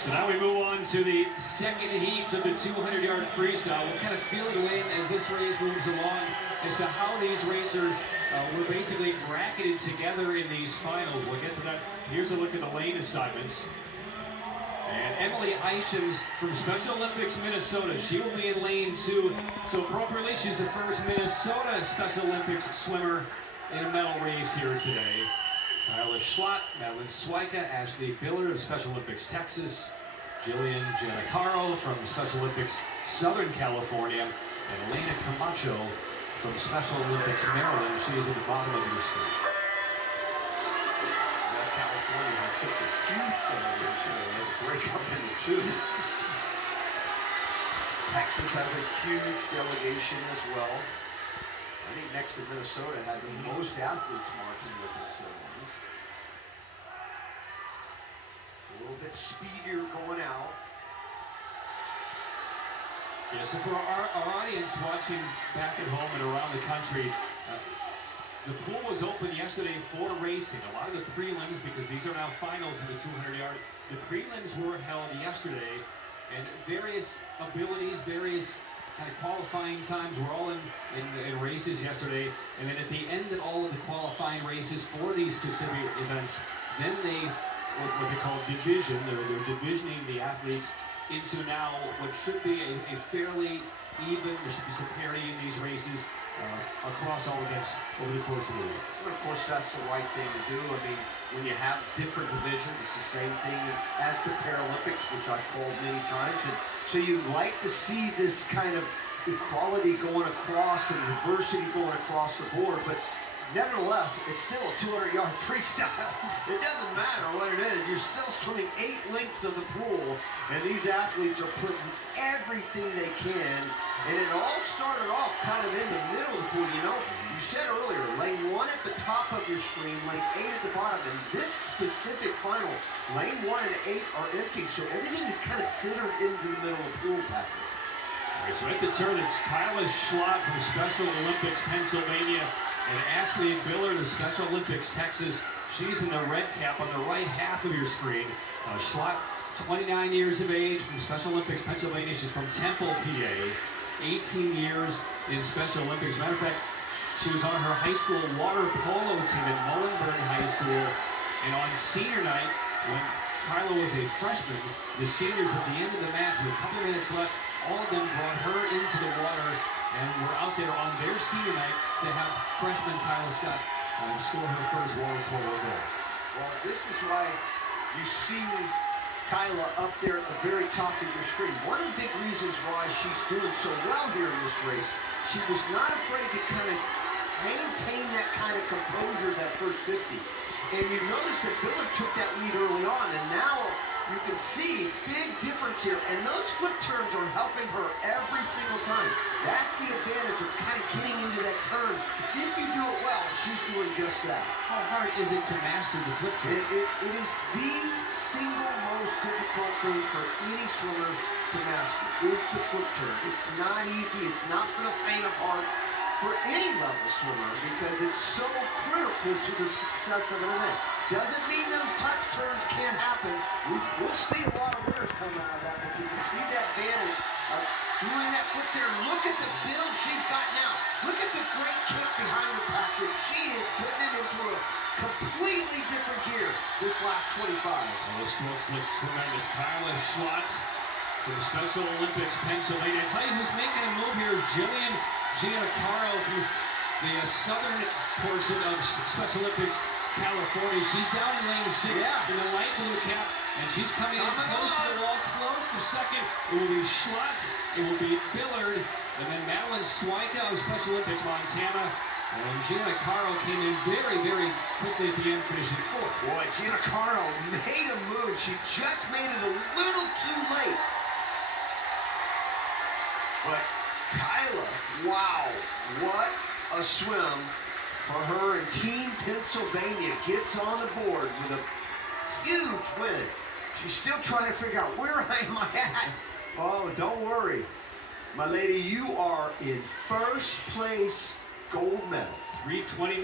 So now we move on to the second heat of the 200-yard freestyle. We'll kind of feel it away as this race moves along as to how these racers were basically bracketed together in these finals. We'll get to that. Here's a look at the lane assignments. And Emily Eichens from Special Olympics Minnesota, she will be in lane 2. So appropriately, she's the first Minnesota Special Olympics swimmer in a medal race here today. Kyla Schlott, Madeline Swyka, Ashley Biller of Special Olympics Texas, Jillian Giannacaro from Special Olympics Southern California, and Elena Camacho from Special Olympics Maryland. She is at the bottom of your screen. California has such a huge delegation, they break up into two. Texas has a huge delegation as well. I think next to Minnesota had the most athletes marching with Minnesota. A little bit speedier going out. Yeah, so for our audience watching back at home and around the country, the pool was open yesterday for racing. A lot of the prelims, because these are now finals in the 200-yard, the prelims were held yesterday, and various abilities, various kind of qualifying times were all in races yesterday. And then at the end of all of the qualifying races for these specific events, then they, what they call division, they're divisioning the athletes into now what should be a fairly even, there should be some parity in these races across all events over the course of the week. Well, of course, that's the right thing to do. I mean, when you have different divisions, it's the same thing as the Paralympics, which I've called many times. And so you like to see this kind of equality going across and diversity going across the board, but nevertheless, it's still a 200-yard freestyle. It doesn't matter what it is. You're still swimming 8 lengths of the pool, and these athletes are putting everything they can. And it all started off kind of in the middle of the pool. You know, you said earlier, lane 1 at the top of your screen, lane 8 at the bottom. And this specific final, lane 1 and 8 are empty, so everything is kind of centered into the middle of the pool, Patrick. All right, so at the turn, it's Kyla Schlott from Special Olympics Pennsylvania and Ashley Biller of Special Olympics Texas. She's in the red cap on the right half of your screen. Schlott, 29 years of age from Special Olympics Pennsylvania. She's from Temple, PA. 18 years in Special Olympics. Matter of fact, she was on her high school water polo team at Muhlenberg High School. And on senior night, when Kyla was a freshman, the seniors at the end of the match, with a couple minutes left, all of them brought her into the water and were out there on their senior night to have freshman Kyla Scott score her first water polo goal. Well, this is why you see Kyla up there at the very top of your screen. One of the big reasons why she's doing so well here in this race, she was not afraid to kind of maintain that kind of composure that first 50. And you notice that Biller took that lead early on, and now you can see big difference here. And those flip turns are helping her every single time. That's the advantage of kind of getting into that turn. If you do it well, she's doing just that. How hard is it to master the flip turn? It is the single most difficult thing for any swimmer to master, is the flip turn. It's not easy. It's not for the faint of heart for any level swimmer, because it's so critical to the success of an event. Doesn't mean those type of turns can't happen. We'll see a lot of winners come out of that, but you can see that advantage of doing that flip turn. Look at the build she's got now. Look at the great kick behind her, Patrick. She is putting it into a completely different gear this last 25. Well, those strokes look tremendous. Kyla Schlott from Special Olympics Pennsylvania. I tell you who's making a move here is Jillian Giannacaro from the southern portion of Special Olympics California. She's down in lane 6 in the light blue cap, and she's coming in close to the wall, close for second. It will be Schlott, it will be Billard, and then Madeline Swyka of Special Olympics Montana. And Giannacaro came in very, very quickly at the end, finishing 4th. Boy, Giannacaro made a move. She just made it a little too late. But Kyla, wow, what a swim for her, and Team Pennsylvania gets on the board with a huge win. She's still trying to figure out, where am I at? Oh, don't worry, my lady, you are in first place, gold medal. 3:29.